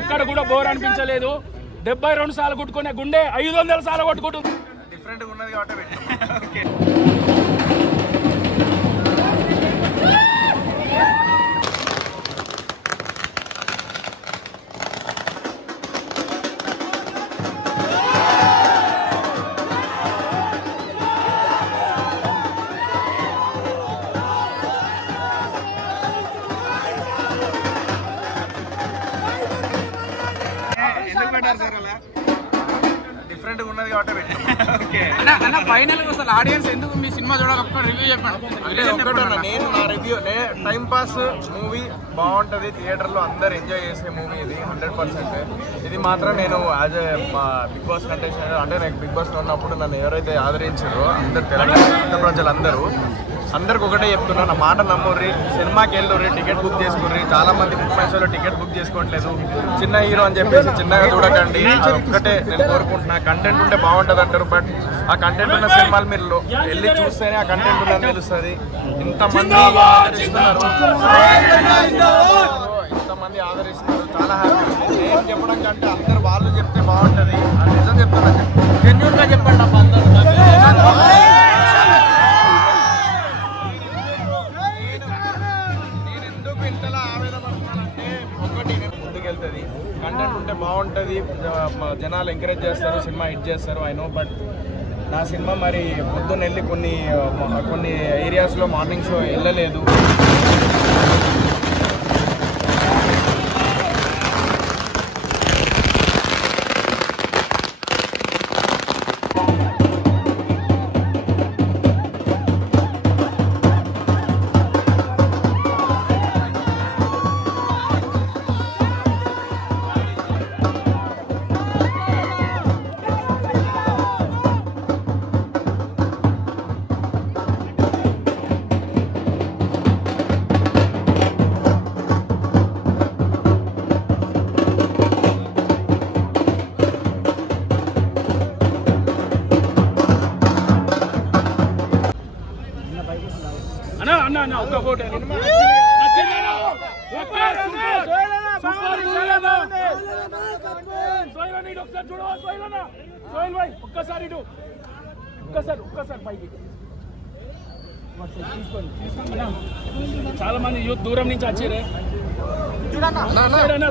ఎక్కడ కూడా బోర్ అనిపించలేదు. 72 సార్లు కొట్టుకునే గుండె 500 సార్లు కొట్టుకుంటుంది. డిఫరెంట్ ఉన్నది కాబట్టి డిఫరెంట్ ఉన్నది కాబట్టి ఫైనల్ అసలు ఆడియన్స్ ఎందుకు మీ సినిమా చూడాలి రివ్యూ చెప్పండి. నేను నా రివ్యూ టైం పాస్ మూవీ బాగుంటుంది, థియేటర్లో అందరు ఎంజాయ్ చేసే మూవీ ఇది 100%. ఇది మాత్రం నేను as a big boss contestant అంటే నాకు బిగ్ బాస్లో ఉన్నప్పుడు నన్ను ఎవరైతే ఆదరించారో అందరు తెలంగాణ ప్రజలందరూ అందరికి ఒకటే చెప్తున్నా, నా మాట నమ్ముర్రి, సినిమాకి వెళ్ళుర్రి, టికెట్ బుక్ చేసుకుర్రి. చాలా మంది ముప్పైలో టికెట్ బుక్ చేసుకోవట్లేదు. చిన్న హీరో అని చెప్పేసి చిన్నగా చూడకండి. అది ఒక్కటే నేను కోరుకుంటున్నా. కంటెంట్ ఉంటే బాగుంటుంది అంటారు, బట్ ఆ కంటెంట్ ఉన్న సినిమాలు మీరు వెళ్ళి చూస్తేనే ఆ కంటెంట్ ఉందని తెలుస్తుంది. ఇంతమంది ఆదరిస్తున్నారు, చాలా హ్యాపీ. నేను చెప్పడం కంటే అందరు వాళ్ళు చెప్తే బాగుంటుంది. అది నిజం చెప్తున్నా, జెన్యూన్గా చెప్పండి అబ్బా అందరూ. కంటెంట్ ఉంటే బాగుంటుంది, జనాలు ఎంకరేజ్ చేస్తారు, సినిమా హిట్ చేస్తారు. ఐ నో, బట్ నా సినిమా మరి పొద్దున్న వెళ్ళి కొన్ని ఏరియాస్లో మార్నింగ్ షో వెళ్ళలేదు. అన్న ఒక్క ఫోటో ఒక్కసారి పైకి చాలా మంది యూత్ దూరం నుంచి వచ్చారే.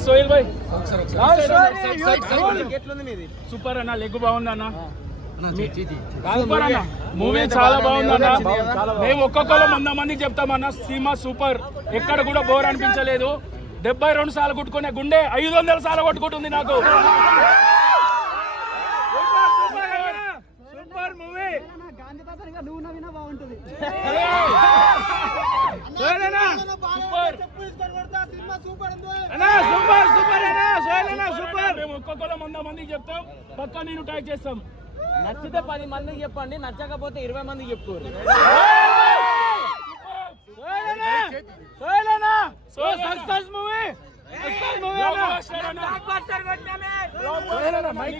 సోహెల్ భాయ్ సూపర్ అన్న, లెగ్ బాగుంది అన్న, మూవీ చాలా బాగుందన్న. మేము ఒక్కొక్కరు 100 మందికి చెప్తామన్న, సినిమా సూపర్, ఎక్కడ కూడా బోర్ అనిపించలేదు. 72 సార్లు కొట్టుకునే గుండె 500 సార్లు కొట్టుకుంటుంది నాకు. Super movie. మేము ఒక్కొక్కరు 100 మందికి చెప్తాం, పక్కా నేను ట్యాగ్ చేస్తాం. నచ్చితే 10 మందికి చెప్పండి, నచ్చకపోతే 20 మందికి చెప్పుకోరు.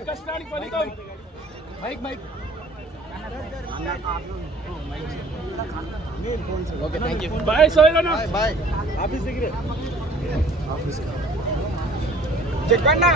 కష్టానికి ఫలితం. బాయ్ సోహెల్ అన్న, బాయ్. ఆఫీస్ దగ్గర చెప్పండి.